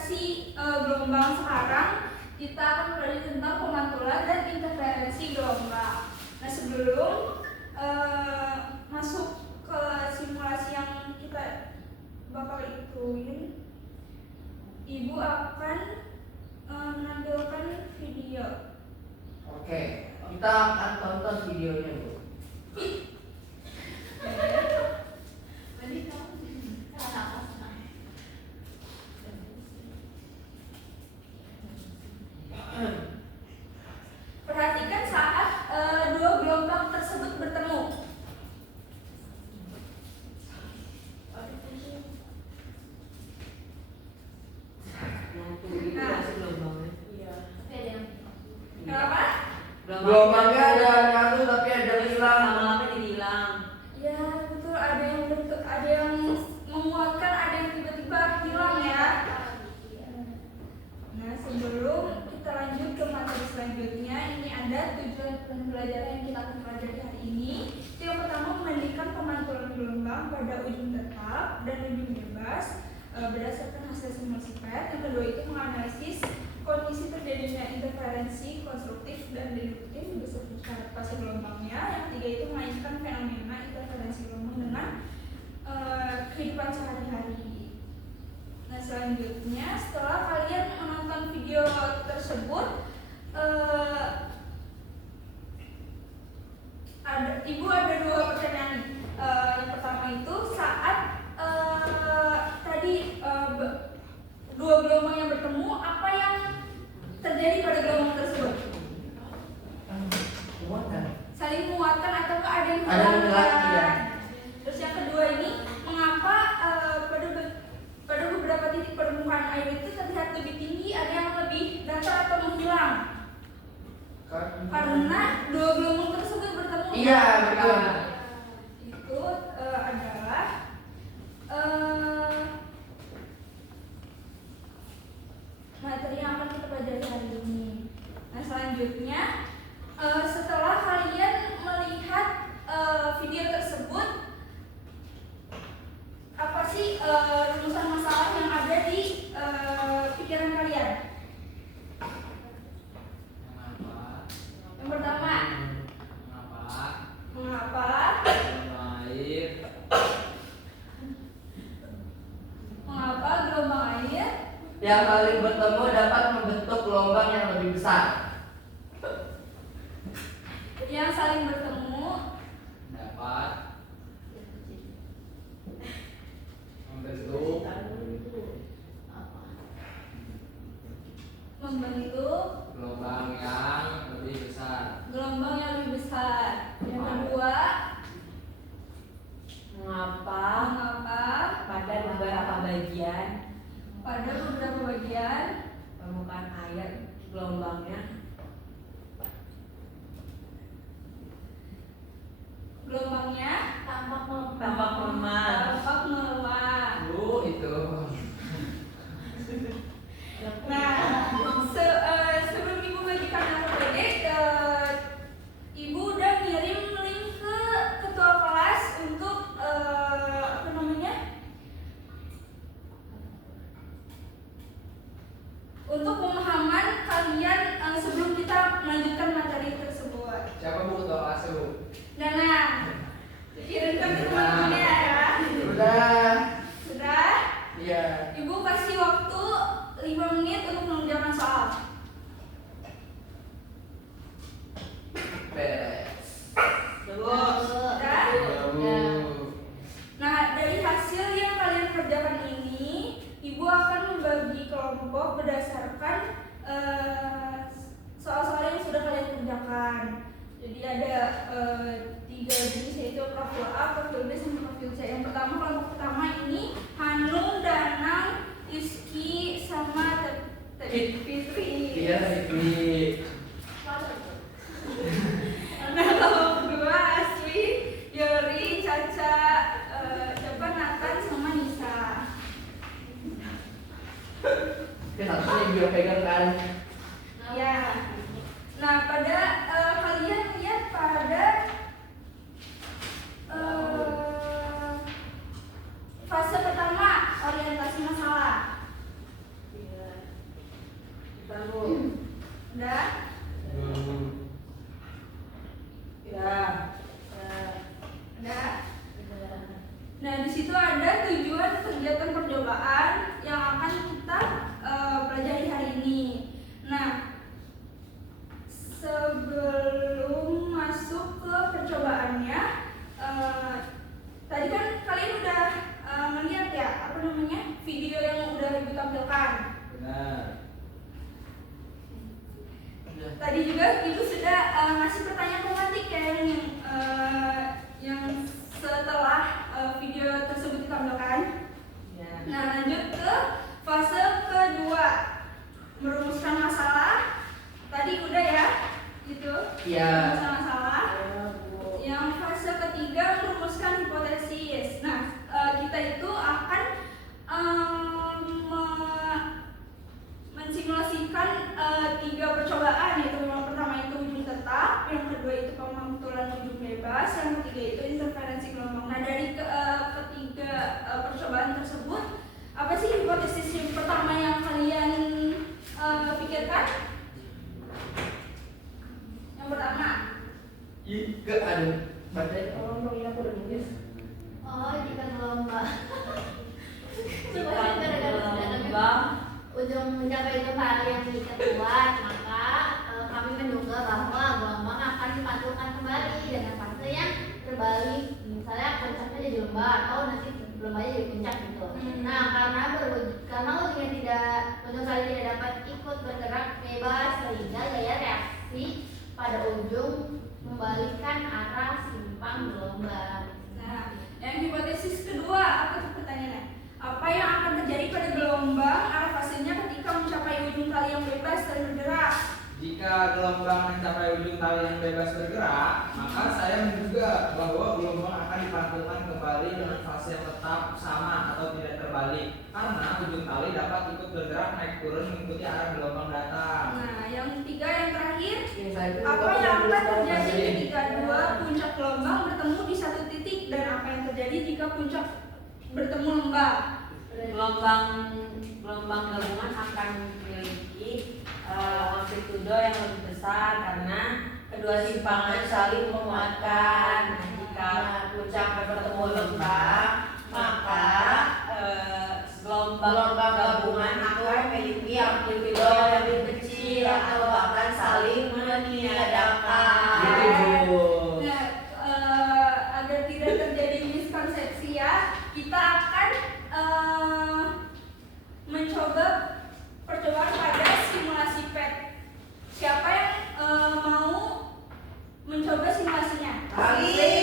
klasifikasi gelombang sekarang kita akan belajar tentang pemantulan dan interferensi gelombang. Nah, sebelum masuk ke simulasi yang kita bakal ikutin, Ibu akan menampilkan video. Oke, kita akan tonton videonya, Bu. Perhatikan saat dua gelombang tersebut bertemu. Kenapa? Gelombangnya ada nyatu tapi ada hilang. Lama-lama jadi hilang. Ya betul, ada yang menguatkan, ada yang tiba-tiba hilang ya. Nah, sebelum kita lanjut ke materi selanjutnya, ini ada tujuan pembelajaran yang kita akan pelajari hari ini. Yang pertama, membandingkan pemantulan gelombang pada ujung tetap dan ujung bebas berdasarkan hasil simulasi PET. Yang kedua itu menganalisis kondisi terjadinya interferensi konstruktif dan deduktif beserta fase gelombangnya. Yang ketiga itu mengaitkan fenomena interferensi gelombang dengan kehidupan sehari-hari. Nah, selanjutnya setelah kalian menonton video tersebut, Ibu ada dua pertanyaan nih. Yang pertama itu saat tadi dua gelombang yang bertemu, apa yang terjadi pada gelombang tersebut? Muatan. Saling menguatkan atau ada yang Ada yang hilang, iya. Terus yang kedua ini, mengapa pada beberapa titik permukaan air itu terlihat lebih tinggi, ada yang lebih datar atau menghilang? Karena dua gelombang tersebut bertemu. Iya, betul. Itu adalah materi yang akan kita pelajari hari ini. Nah, selanjutnya setelah kalian melihat video tersebut, apa sih rumusan masalah yang ada di pikiran kalian? Yang pertama, mengapa gelombang air yang saling bertemu dapat membentuk gelombang yang lebih besar. yang saling bertemu dapat membentuk gelombang yang lebih besar. gelombang yang lebih besar. Yang kedua, Mengapa mengapa pada beberapa bagian permukaan air gelombangnya tampak melemah. Bu itu. Nah, sebelum Ibu bagikan APD, Ibu udah ngirim link ke ketua kelas untuk untuk pemahaman kalian sebelum kita melanjutkan materi tersebut. Siapa Bu ketua kelas Bu? Nana, kirimkan ke teman-temannya ya. Sudah? Iya. Ibu kasih waktu 5 menit untuk mengerjakan soal. Beres. Sudah? Nah, dari hasil yang kalian kerjakan ini, Ibu akan membagi kelompok berdasarkan soal-soal yang sudah kalian kerjakan. Jadi ada 3 jenis, yaitu profil A, profil B, sama profil C. Yang pertama, kelompok pertama ini Hanung, Danang, Rizky, sama Fitri. Iya, Fitri. Nah, kelompok kedua Asli, Yori, Caca, Nathan, sama Nisa. Satu yang dia pegang kan. Ya. Nah, pada kalian lihat pada fase pertama, orientasi masalah. Bentar, Bu. Udah? Ya. Udah? Nah, di situ ada tujuan kegiatan percobaan yang akan kita pelajari hari ini. Nah, sebelum masuk ke percobaannya, tadi kan kalian udah melihat ya video yang udah ibu tampilkan. Benar. Tadi juga ibu sudah ngasih pertanyaan pematik ya yang setelah video tersebut ditampilkan. Ya. Nah, lanjut ke fase kedua, merumuskan masalah. Tadi udah ya, gitu. Iya. Merumuskan masalah. Yang fase ketiga, merumuskan hipotesis. Nah, kita itu akan mensimulasikan 3 percobaan, yaitu yang pertama itu ujung tetap, yang kedua itu pemantulan ujung bebas, yang ketiga itu interferensi gelombang. Nah, dari ketiga percobaan tersebut, apa sih hipotesis yang pertama yang kalian pikirkan? Yang pertama, Jika ada badai, tolong dong, ini aku udah nulis. Oh, jika gelombang. Jika Supaya gara-gara gelombang ujung mencapai ujung tali yang terikat kuat, maka kami menduga bahwa gelombang akan dipantulkan kembali dengan fase yang terbalik. Misalnya puncaknya jadi lembah atau nanti lembahnya jadi puncak gitu. Nah, karena ujung tali tidak dapat ikut bergerak bebas, sehingga gaya reaksi pada ujung membalikan arah simpang gelombang. nah, yang hipotesis kedua, apa tuh pertanyaannya? Apa yang akan terjadi pada gelombang arah fasenya ketika mencapai ujung tali yang bebas dan bergerak? Jika gelombang mencapai ujung tali yang bebas bergerak, maka saya menduga bahwa gelombang akan dipantulkan kembali dengan fase yang tetap sama atau tidak terbalik, karena ujung tali dapat ikut bergerak naik turun mengikuti arah gelombang datang. Nah, yang ketiga, yang terakhir, Yang saya itu apa juga yang nulis akan tolong terjadi kasih. ketika dua puncak gelombang bertemu di satu titik, dan apa yang terjadi jika puncak bertemu lembah? gelombang gabungan akan memiliki amplitudo yang lebih besar karena kedua simpangan saling menguatkan. Nah, jika puncak bertemu lembah, maka gelombang gabungan akan memiliki amplitudo yang lebih kecil atau bahkan saling meniadakan. Gitu, Bu. Nah, agar tidak terjadi miskonsepsi ya, kita akan mencoba percobaan pada simulasi PET. Siapa yang mau mencoba simulasinya? Oke.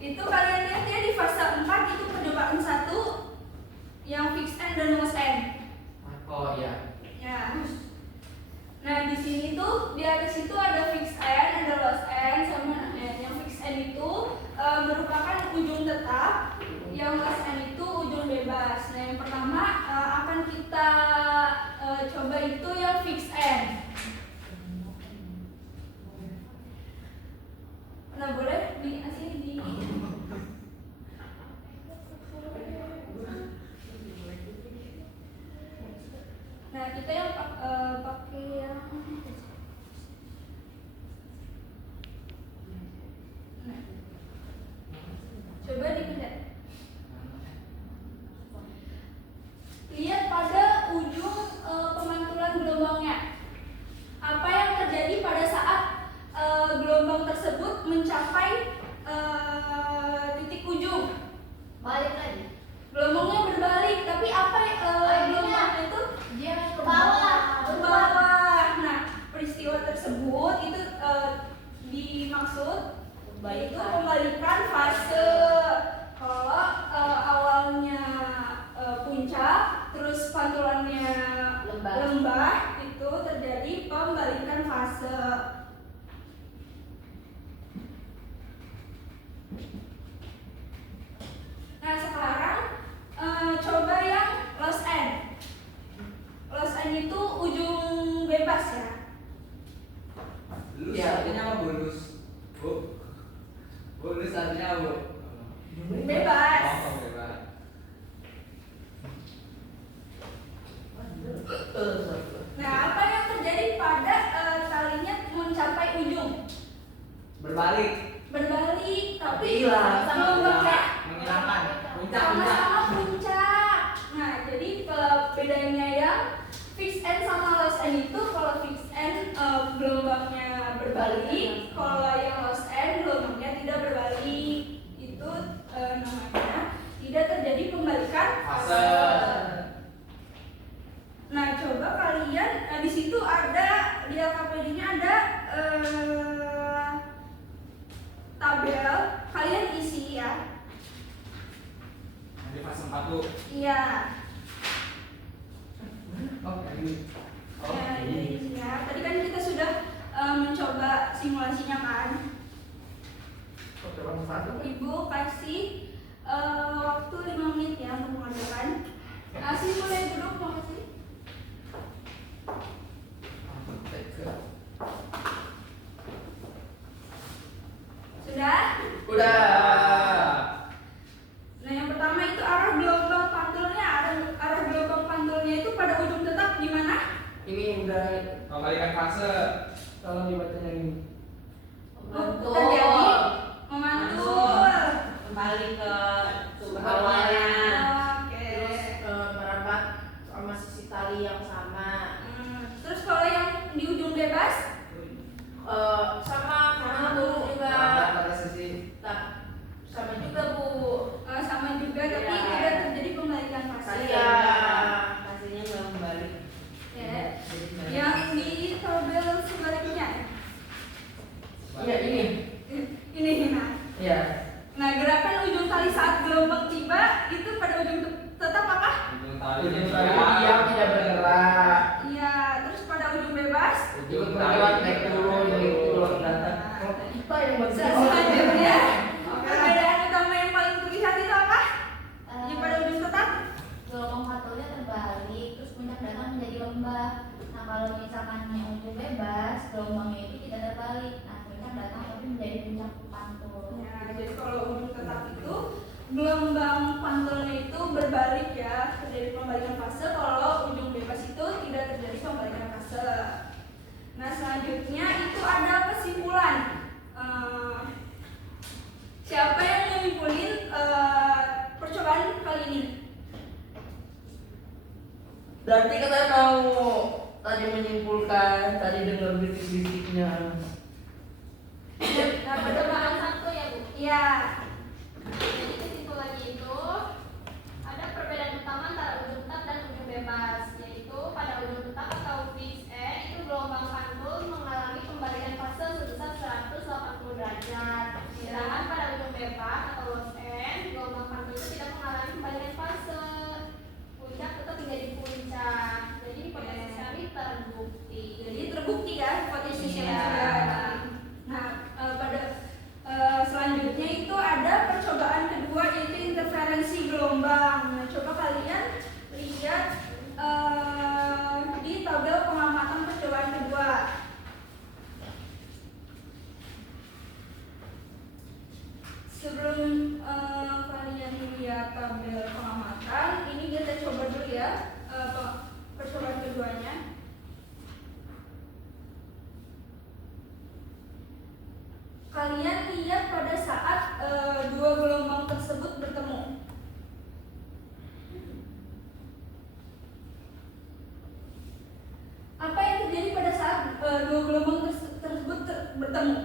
Itu kalian lihat ya, di fase 4 itu percobaan 1 yang fix end dan loss end. Oh iya. Ya. Nah, di sini tuh di atas itu ada fix end, ada loss end, sama end. Yang fix end itu merupakan ujung tetap, yang loss end itu ujung bebas. Nah, yang pertama akan kita coba itu yang fix end. Nah, boleh di sini di Nah, kita yang pakai yang nah, coba dipencet. Lihat pada ujung pemantulan gelombangnya. Apa yang terjadi pada saat gelombang tersebut mencapai titik ujung? Balik lagi. Gelombangnya berbalik, tapi apa gelombangnya itu? Dia ke bawah. Ke bawah. Nah, peristiwa tersebut itu dimaksud yaitu pembalikan fase. Kalau awalnya puncak, terus pantulannya lembah, itu terjadi pembalikan fase. Nah, sekarang coba yang loss end. Loss end itu ujung bebas ya. Lulus Ya. artinya apa, Bulus? Bu? Bulus artinya apa, Bu? Bebas. Oh, membalikan Fase. Nah, coba kalian di situ ada di LKPD-nya ada tabel, kalian isi ya. Di fase 4 tuh. Iya. Oke. Ya, ini ya. Tadi kan kita sudah mencoba simulasinya kan. Oke, langsung satu. Ibu kasih waktu 5 menit ya untuk mengerjakan. Asih boleh duduk, makasih. Sudah? Udah. Nah, yang pertama itu arah gelombang pantulnya. Arah gelombang pantulnya itu pada ujung tetap di mana? Ini udah Membalikan fase. kalau dibacanya ini. Terjadi memantul. Kembali ke sumber Awalnya. awalnya. Oke. Terus merapat sama sisi tali yang sama. Terus kalau yang di ujung bebas? Sama dulu juga. Pada sisi Sama juga Bu. Sama juga, tapi Iya. tidak terjadi pembalikan fase. Iya. Hasilnya nggak kembali. Ya. Yang di tabel sebaliknya. iya ini. Ini nah. Iya. Nah, gerakan ujung tali saat gelombang tiba itu pada ujung tetap apa? Ujung tali Ujung tali diam tidak bergerak. Iya, terus pada ujung bebas. Ikut bergerak naik turun, naik turun datang. Kalau kita yang Selanjutnya, perbedaan utama yang paling terlihat itu apa? Yang pada ujung tetap? Gelombang pantulnya terbalik, terus puncak datang menjadi lembah. Nah, kalau misalkan yang ujung bebas, gelombangnya itu tidak terbalik. Nah, puncak datang tapi menjadi puncak pantul. Ya, jadi kalau ujung tetap itu gelombang pantulnya itu berbalik ya, terjadi pembalikan fase. Kalau ujung bebas itu tidak terjadi pembalikan fase. Nah, selanjutnya itu ada kesimpulan. Siapa yang menyimpulin percobaan kali ini? Berarti kita mau tadi menyimpulkan, tadi dengar bisik-bisiknya. Nah, percobaan satu ya Bu. Iya. Jadi kesimpulannya itu ada perbedaan utama antara ujung tetap dan ujung bebas, yaitu pada ujung tetap atau fix E itu gelombang pantul mengalami pembalikan fase sebesar 180 derajat. Sedangkan pada ujung bebas atau loss end gelombang pantul itu tidak mengalami pembalikan fase. Puncak tetap menjadi puncak. Jadi potensi kami terbukti. Jadi terbukti ya potensi Iya. yang sudah. Nah, pada selanjutnya itu ada percobaan kedua yaitu interferensi gelombang. Nah, coba kalian lihat di tabel pengamatan percobaan kedua. Sebelum kalian lihat tabel pengamatan, ini kita coba dulu ya percobaan keduanya. Kalian lihat pada saat dua gelombang tersebut bertemu. Apa yang terjadi pada saat dua gelombang tersebut bertemu?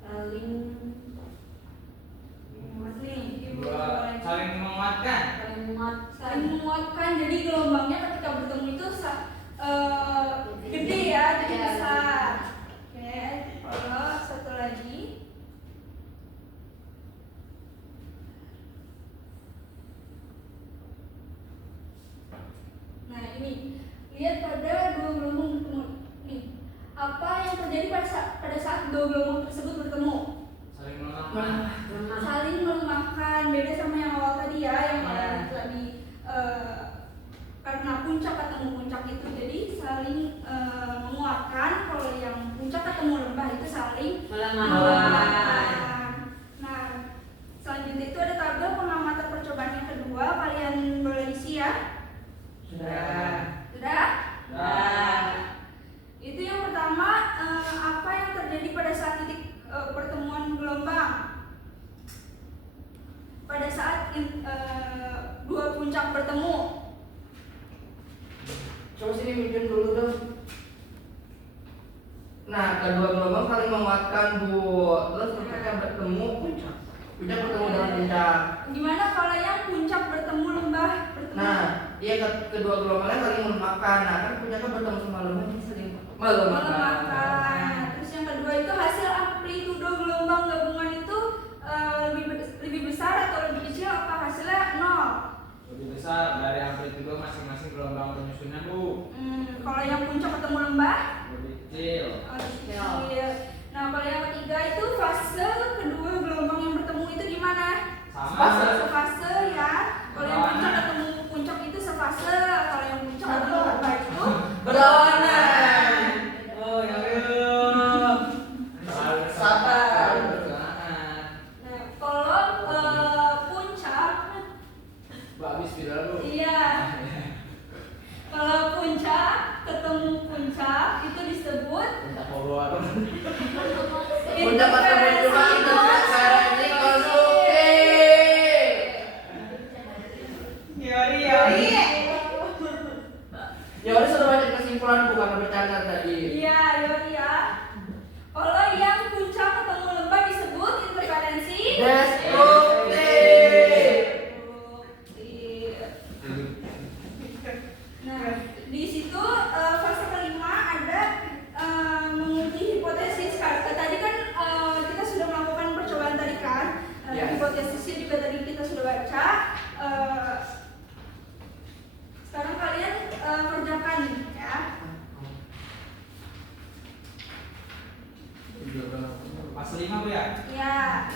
Saling Saling menguatkan. Saling menguatkan. Jadi gelombangnya ketika bertemu itu gede ya, jadi besar. Oke, kalau satu lagi. Nah, ini lihat pada dua gelombang bertemu. Nih, apa yang terjadi pada saat dua gelombang tersebut bertemu? Saling melemahkan. Saling melemahkan. Beda sama yang awal tadi ya, yang awal tadi karena puncak ketemu puncak itu jadi saling menguatkan. Kalau yang puncak ketemu lembah itu saling melemahkan. Nah, selanjutnya itu ada tabel pengamatan percobaan yang kedua. Kalian boleh isi ya. Sudah. Sudah? Nah, Itu yang pertama, apa yang terjadi pada saat titik pertemuan gelombang? Pada saat dua puncak bertemu. Coba sini minjem dulu dong. Nah, kedua gelombang saling menguatkan Bu. Terus mereka bertemu puncak. Puncak bertemu dengan puncak. Gimana kalau yang puncak bertemu lembah? Nah, dia kedua gelombangnya saling melemahkan. Nah, kan puncaknya bertemu sama lembah ini saling melemahkan. melemahkan. Terus yang kedua itu hasil amplitudo gelombang gabungan itu lebih besar atau lebih kecil, apa hasilnya nol? Lebih besar dari amplitudo masing-masing gelombang penyusunnya, Bu. Kalau yang puncak ketemu lembah Lebih kecil. lebih kecil. Nah, kalau yang ketiga itu fase kedua gelombang yang bertemu itu gimana? Sama. Sefase ya. Kalau yang puncak ketemu puncak itu sefase. Kalau yang puncak ketemu lembah itu Berlawanan. Oh, ya Allah. Sabar. Nah, kalau puncak, Mbak habis bilang, Bu. iya. Kalau puncak ketemu puncak itu disebut Puncak Bogor. Puncak bertemu juga interferensi konstruktif. Yori. Ya udah sudah baca kesimpulan bukan bercanda tadi. iya, ya. Kalau yang puncak ketemu lembah disebut interferensi Destruktif. Nah, di situ fase kelima ada menguji hipotesis. Tadi kan kita sudah melakukan percobaan tadi kan. Ya. Hipotesisnya juga tadi kita sudah baca. Sekarang kalian kerjakan ya. Fase 5, Bu ya? Ya.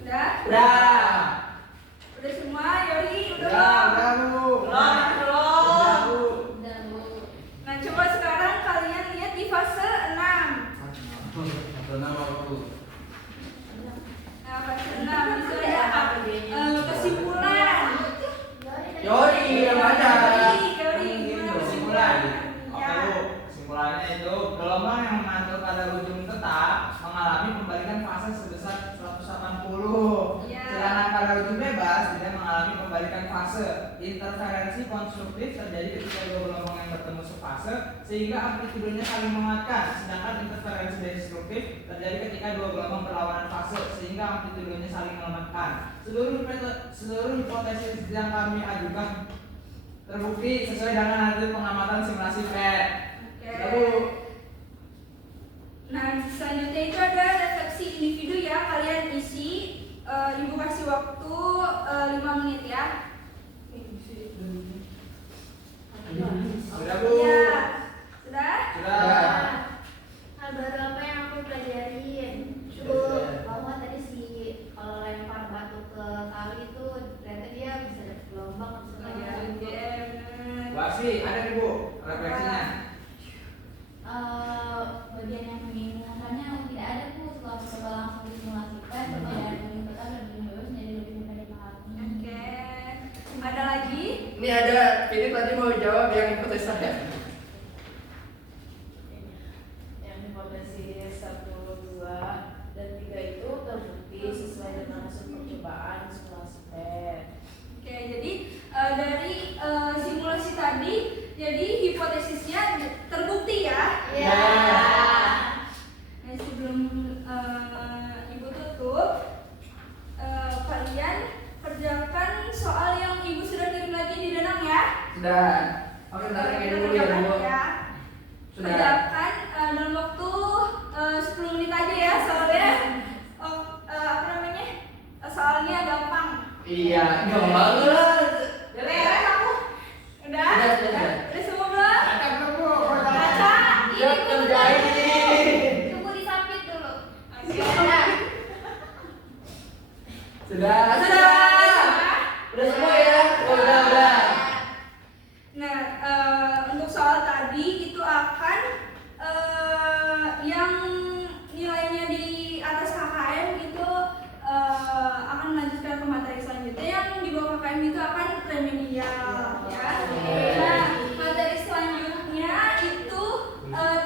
Udah? Udah. Udah semua, Yori? Udah Udah, belum? Bu. Belum. Bu. Dan Bu. Nah, coba sekarang kalian lihat di fase 6. Nah, fase 6 itu ada kesimpulan. Yori yang baca. Yori, gimana Kesimpulan. Oke, Ya. Bu. Kesimpulannya itu gelombang yang memantul pada ujung tetap mengalami pembalikan fase sebesar 180. Ya. Sedangkan pada ujung bebas tidak mengalami pembalikan fase. Interferensi konstruktif terjadi ketika dua gelombang yang bertemu sefase sehingga amplitudonya saling menguatkan. Sedangkan interferensi destruktif terjadi ketika dua gelombang berlawanan fase sehingga amplitudonya saling melemahkan. Seluruh hipotesis yang kami ajukan terbukti sesuai dengan hasil pengamatan simulasi PET. Oke. Lalu, Nah, selanjutnya itu ada refleksi individu ya. Kalian isi, Ibu kasih waktu 5 menit ya. sudah, Bu. Ya. Sudah? Sudah. Hal baru apa yang aku pelajarin? Itu bahwa tadi kalau lempar batu ke kali itu ternyata dia bisa dapet gelombang, bisa pelajaran. Oke, benar. Wasi, ada nih, Bu, refleksinya. Bagian yang membingungkannya tidak ada Bu, setelah coba langsung disimulasikan perbedaan yang total dan bebas jadi lebih mudah dipahami. Oke. Ada lagi? Ini ada, ini tadi mau jawab yang hipotesis saya. Yang hipotesis 1, 2, dan 3 itu terbukti sesuai dengan hasil percobaan simulasi PET. Oke, jadi dari simulasi tadi, jadi hipotesisnya terbukti ya. Ya. Nah, sebelum Ibu tutup, kalian kerjakan soal yang Ibu sudah kirim lagi di Danang ya. Sudah. Oke, ntar kayak Kita dulu ya, kerjakan Bu. ya. Sudah. Kerjakan dalam waktu 10 menit aja ya, soalnya soalnya gampang. Iya, gampang banget. Udah beres aku? Udah? Sudah. Udah semua belum? Ada belum, Bu? Baca. Ya, kerjain. Tunggu disapit dulu. Oke. Sudah. Sudah. Udah semua ya? Oh, udah. Nah, untuk soal tadi itu akan yang nilainya di atas KKM itu akan melanjutkan ke materi selanjutnya. Yang di bawah KKM itu akan remedial ya. Nah, materi selanjutnya itu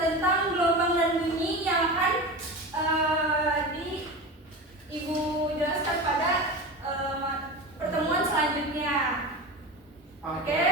tentang gelombang dan bunyi yang akan Ibu jelaskan pada pertemuan selanjutnya. Oke,